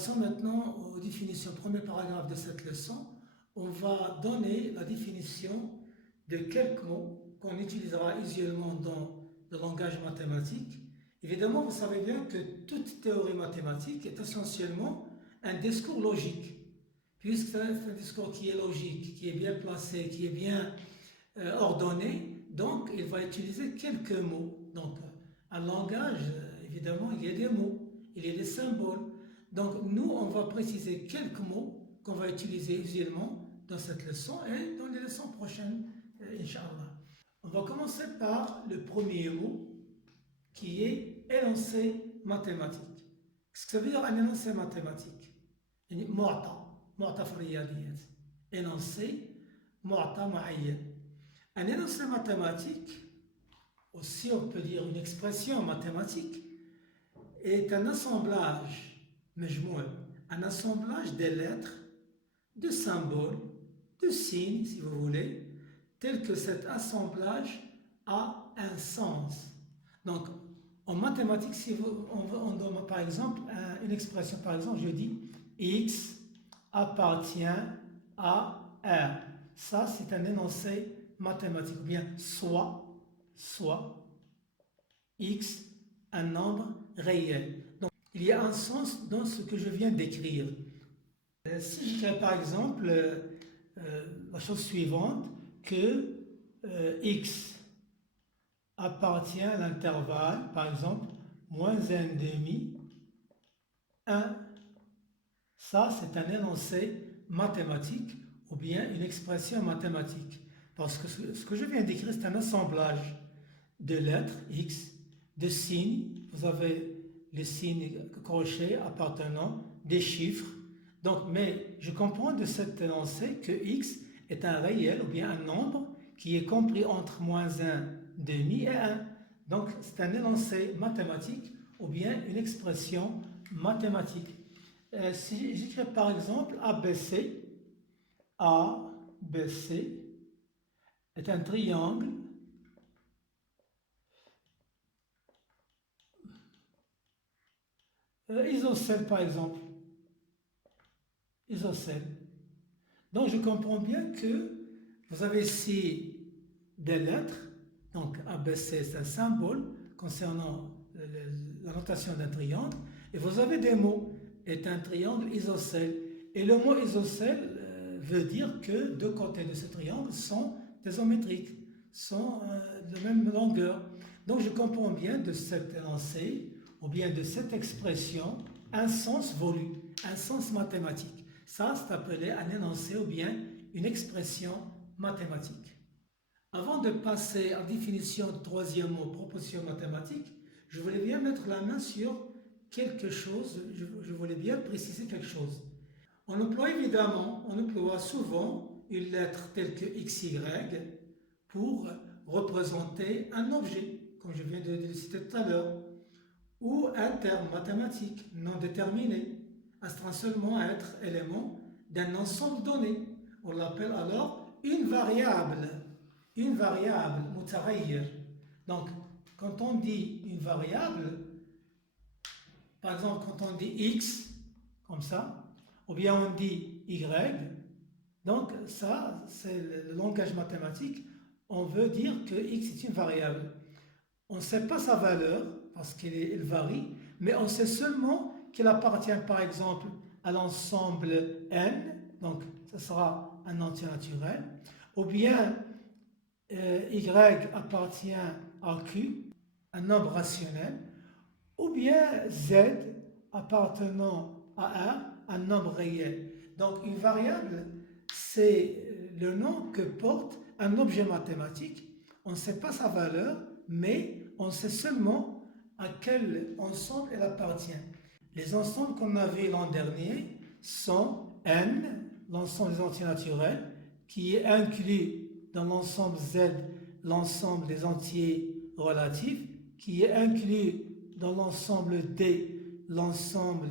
Passons maintenant aux définitions. Premier paragraphe de cette leçon. On va donner la définition de quelques mots qu'on utilisera usuellement dans le langage mathématique. Évidemment, vous savez bien que toute théorie mathématique est essentiellement un discours logique. Puisque c'est un discours qui est logique, qui est bien placé, qui est bien ordonné, donc il va utiliser quelques mots. Donc, un langage, évidemment, il y a des mots, il y a des symboles. Donc, nous, on va préciser quelques mots qu'on va utiliser usuellement dans cette leçon et dans les leçons prochaines, Inch'Allah. On va commencer par le premier mot qui est énoncé mathématique. Qu'est-ce que ça veut dire un énoncé mathématique? معطى في الرياضيات. Énoncé, معطى معين. Un énoncé mathématique, aussi on peut dire une expression mathématique, est un assemblage, un assemblage de lettres, de symboles, de signes, si vous voulez, tel que cet assemblage a un sens. Donc, en mathématiques, si on donne par exemple une expression, par exemple, je dis X appartient à R. Ça, c'est un énoncé mathématique. Ou bien soit X, un nombre réel. Donc, il y a un sens dans ce que je viens d'écrire. Si je dirais par exemple la chose suivante, que X appartient à l'intervalle, par exemple, moins 1,5, 1. Ça, c'est un énoncé mathématique ou bien une expression mathématique. Parce que ce que je viens d'écrire, c'est un assemblage de lettres X, de signes. Vous avez les signes crochets appartenant, des chiffres. Donc, mais je comprends de cet énoncé que X est un réel ou bien un nombre qui est compris entre moins 1,5 et 1. Donc, c'est un énoncé mathématique ou bien une expression mathématique. Si j'écris par exemple ABC, ABC est un triangle isocèle par exemple, isocèle. Donc je comprends bien que vous avez ici des lettres, donc ABC c'est un symbole concernant la notation d'un triangle, et vous avez des mots, est un triangle isocèle. Et le mot isocèle veut dire que deux côtés de ce triangle sont isométriques, sont de même longueur. Donc je comprends bien de cet énoncé, ou bien de cette expression, un sens voulu, un sens mathématique. Ça, c'est appelé un énoncé ou bien une expression mathématique. Avant de passer à la définition du troisième mot, proposition mathématique, je voulais bien mettre la main sur quelque chose, je voulais bien préciser quelque chose. On emploie souvent une lettre telle que XY pour représenter un objet, comme je viens de le citer tout à l'heure, ou un terme mathématique non déterminé, astreint seulement à être élément d'un ensemble donné. On l'appelle alors une variable, mutaghayyir. Donc, quand on dit une variable, par exemple, quand on dit X, comme ça, ou bien on dit Y, donc ça, c'est le langage mathématique, on veut dire que X est une variable. On ne sait pas sa valeur, parce qu'elle varie, mais on sait seulement qu'elle appartient, par exemple, à l'ensemble N, donc ce sera un entier naturel, ou bien Y appartient à Q, un nombre rationnel, ou bien Z appartenant à un nombre réel. Donc une variable, c'est le nom que porte un objet mathématique. On ne sait pas sa valeur, mais on sait seulement à quel ensemble elle appartient. Les ensembles qu'on a vus l'an dernier sont N, l'ensemble des entiers naturels, qui est inclus dans l'ensemble Z, l'ensemble des entiers relatifs, qui est inclus dans l'ensemble D, l'ensemble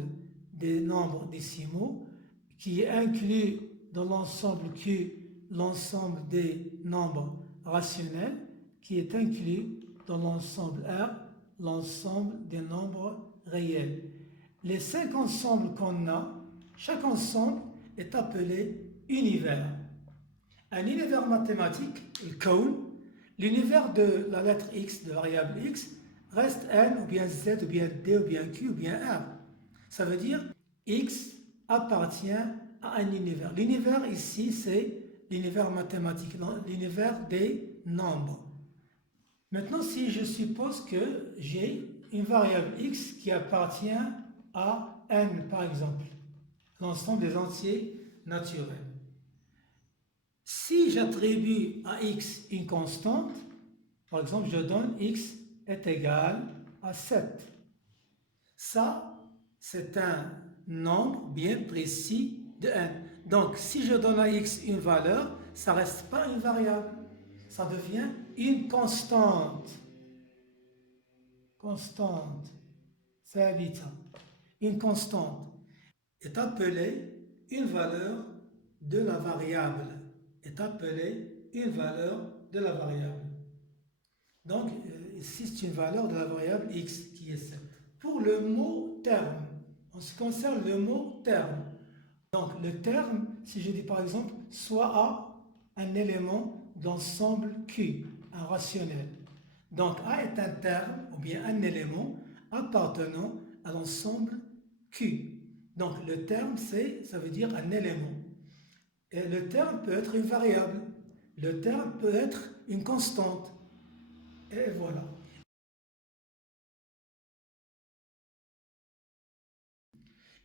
des nombres décimaux, qui est inclus dans l'ensemble Q, l'ensemble des nombres rationnels, qui est inclus dans l'ensemble R, l'ensemble des nombres réels. les 5 ensembles qu'on a, chaque ensemble est appelé univers. Un univers mathématique, le Kawn, l'univers de la lettre x, de variable x, reste n ou bien z ou bien d ou bien q ou bien r. Ça veut dire x appartient à un univers. L'univers ici, c'est l'univers mathématique, l'univers des nombres. Maintenant, si je suppose que j'ai une variable x qui appartient à n, par exemple, l'ensemble des entiers naturels. Si j'attribue à x une constante, par exemple, je donne x est égal à 7. Ça, c'est un nombre bien précis de n. Donc, si je donne à x une valeur, ça ne reste pas une variable. Ça devient une constante. Constante. Thabita. Une constante est appelée une valeur de la variable. Est appelée une valeur de la variable. Donc, ici, c'est une valeur de la variable x qui est 7. Pour le mot terme, en ce qui concerne le mot terme, donc le terme, si je dis par exemple, soit A, un élément d'ensemble Q, un rationnel. Donc A est un terme ou bien un élément appartenant à l'ensemble Q. Donc le terme, ça veut dire un élément. Et le terme peut être une variable. Le terme peut être une constante. Et voilà.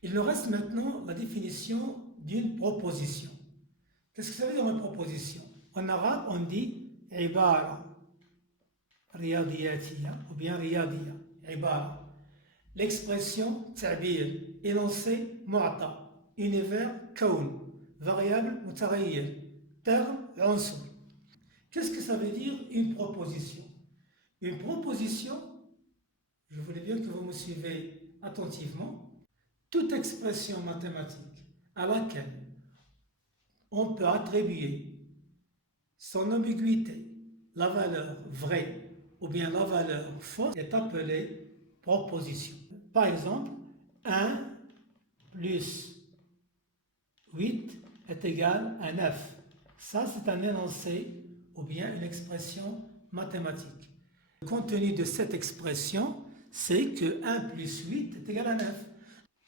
Il nous reste maintenant la définition d'une proposition. Qu'est-ce que ça veut dire une proposition? En arabe, on dit ibara, riyadiyatiya, ou bien riyadiya, ibara. L'expression ta'bir, énoncé mu'ta, univers kawn, variable mutaghayyir, terme unsur. Qu'est-ce que ça veut dire une proposition? Une proposition, je voulais bien que vous me suivez attentivement, toute expression mathématique à laquelle on peut attribuer son ambiguïté, la valeur vraie ou bien la valeur fausse est appelée proposition. Par exemple, 1 plus 8 est égal à 9. Ça, c'est un énoncé ou bien une expression mathématique. Le contenu de cette expression, c'est que 1 plus 8 est égal à 9.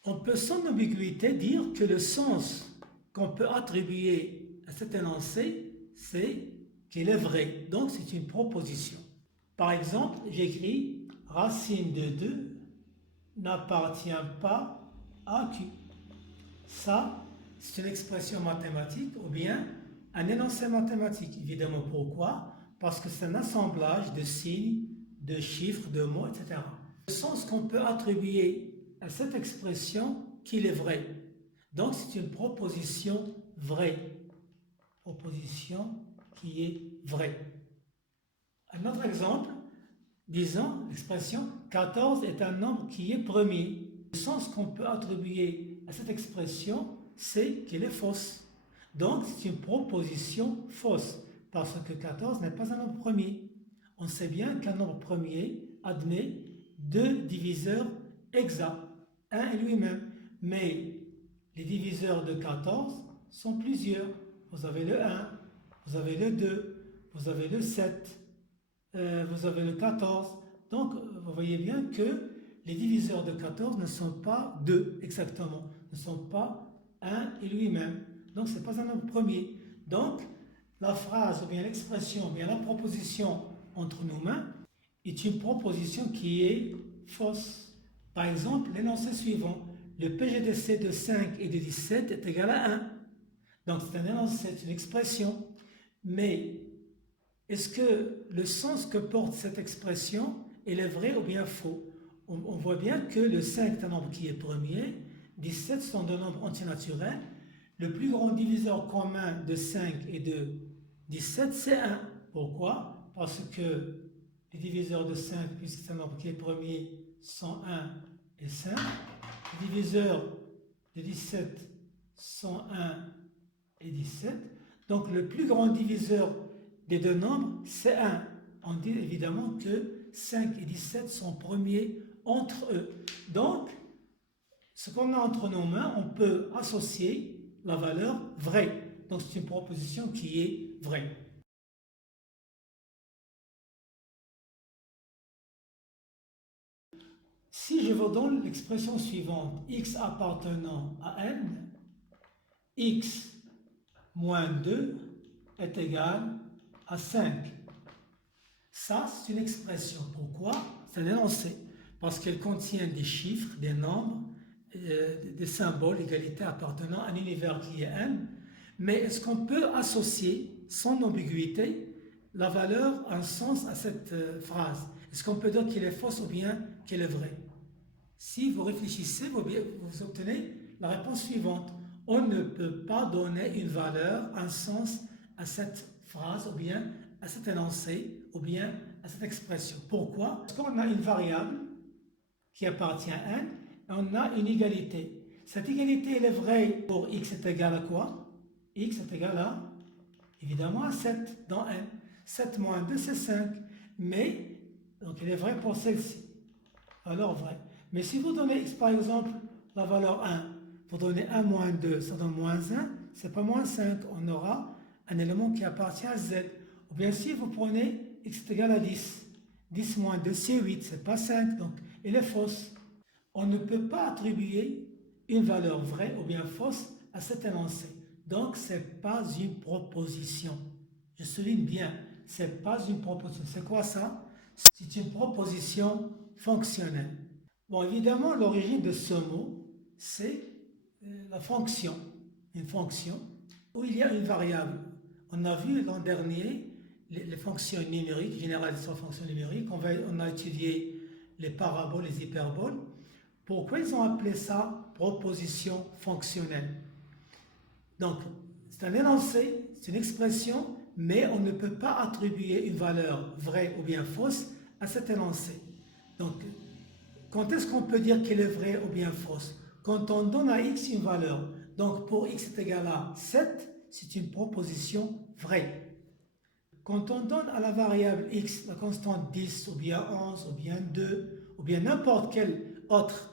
On peut sans ambiguïté dire que le sens qu'on peut attribuer à cet énoncé, c'est qu'il est vrai. Donc, c'est une proposition. Par exemple, j'écris racine de 2 n'appartient pas à Q. Ça, c'est une expression mathématique ou bien un énoncé mathématique. Évidemment, pourquoi? Parce que c'est un assemblage de signes, de chiffres, de mots, etc. Le sens qu'on peut attribuer à cette expression qu'il est vrai. Donc, c'est une proposition vraie. Proposition qui est vraie. Un autre exemple, disons l'expression 14 est un nombre qui est premier. Le sens qu'on peut attribuer à cette expression, c'est qu'elle est fausse. Donc, c'est une proposition fausse, parce que 14 n'est pas un nombre premier. On sait bien qu'un nombre premier admet deux diviseurs exacts, un et lui-même. Mais les diviseurs de 14 sont plusieurs. Vous avez le 1, vous avez le 2, vous avez le 7, vous avez le 14. Donc, vous voyez bien que les diviseurs de 14 ne sont pas 2 exactement, ne sont pas 1 et lui-même. Donc, ce n'est pas un nombre premier. Donc, la phrase, ou bien l'expression, ou bien la proposition entre nos mains est une proposition qui est fausse. Par exemple, l'énoncé suivant, le PGDC de 5 et de 17 est égal à 1. Donc, c'est un énoncé, c'est une expression. Mais est-ce que le sens que porte cette expression, elle est vrai ou bien faux? On voit bien que le 5 est un nombre qui est premier, 17 sont deux nombres antinaturels. Le plus grand diviseur commun de 5 et de 17, c'est 1. Pourquoi? Parce que les diviseurs de 5, puisque c'est un nombre qui est premier, sont 1 et 5. Les diviseurs de 17 sont 1 et 17. Donc le plus grand diviseur des deux nombres, c'est 1. On dit évidemment que 5 et 17 sont premiers entre eux. Donc, Ce qu'on a entre nos mains, on peut associer la valeur vraie. Donc c'est une proposition qui est vraie. Si je vous donne l'expression suivante, x appartenant à n, x moins 2 est égal à 5. Ça, c'est une expression. Pourquoi? C'est un énoncé. Parce qu'elle contient des chiffres, des nombres, des symboles, égalité appartenant à un univers qui est n. Mais est-ce qu'on peut associer, sans ambiguïté, la valeur, un sens à cette phrase? Est-ce qu'on peut dire qu'elle est fausse ou bien qu'elle est vraie? Si vous réfléchissez, vous obtenez la réponse suivante. On ne peut pas donner une valeur, un sens à cette phrase, ou bien à cet énoncé, ou bien à cette expression. Pourquoi? Parce qu'on a une variable qui appartient à n, et on a une égalité. Cette égalité, elle est vraie pour x est égal à quoi? X est égal à, évidemment, à 7 dans n. 7 moins 2, c'est 5. Mais, donc elle est vraie pour celle-ci. Alors vrai. Mais si vous donnez x, par exemple, la valeur 1, vous donnez 1 moins 2, ça donne moins 1, c'est pas moins 5. On aura un élément qui appartient à z. Ou bien si vous prenez x est égal à 10, 10 moins 2, c'est 8, c'est pas 5, donc elle est fausse. On ne peut pas attribuer une valeur vraie ou bien fausse à cet énoncé. Donc, ce n'est pas une proposition. Je souligne bien, ce n'est pas une proposition. C'est quoi ça? C'est une proposition fonctionnelle. Bon, évidemment, l'origine de ce mot, c'est la fonction. Une fonction où il y a une variable. On a vu l'an dernier les fonctions numériques, généralisées sur fonctions numériques. On a étudié les paraboles, les hyperboles. Pourquoi ils ont appelé ça proposition fonctionnelle? Donc, c'est un énoncé, c'est une expression, mais on ne peut pas attribuer une valeur vraie ou bien fausse à cet énoncé. Donc, quand est-ce qu'on peut dire qu'elle est vraie ou bien fausse? Quand on donne à x une valeur. Donc, pour x est égal à 7, c'est une proposition vraie. Quand on donne à la variable x la constante 10 ou bien 11 ou bien 2 ou bien n'importe quelle autre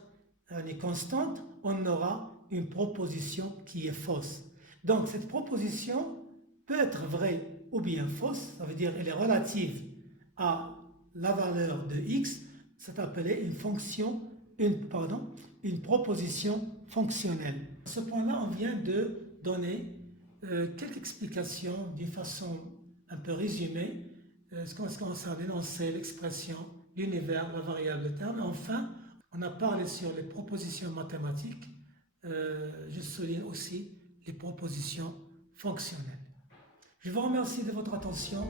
constante, on aura une proposition qui est fausse. Donc cette proposition peut être vraie ou bien fausse, ça veut dire qu'elle est relative à la valeur de x, c'est appelé une fonction, une proposition fonctionnelle. À ce point-là, on vient de donner quelques explications d'une façon un peu résumée, ce qu'on a dénoncé, l'expression, l'univers, la variable, le terme, et enfin, on a parlé sur les propositions mathématiques, je souligne aussi les propositions fonctionnelles. Je vous remercie de votre attention.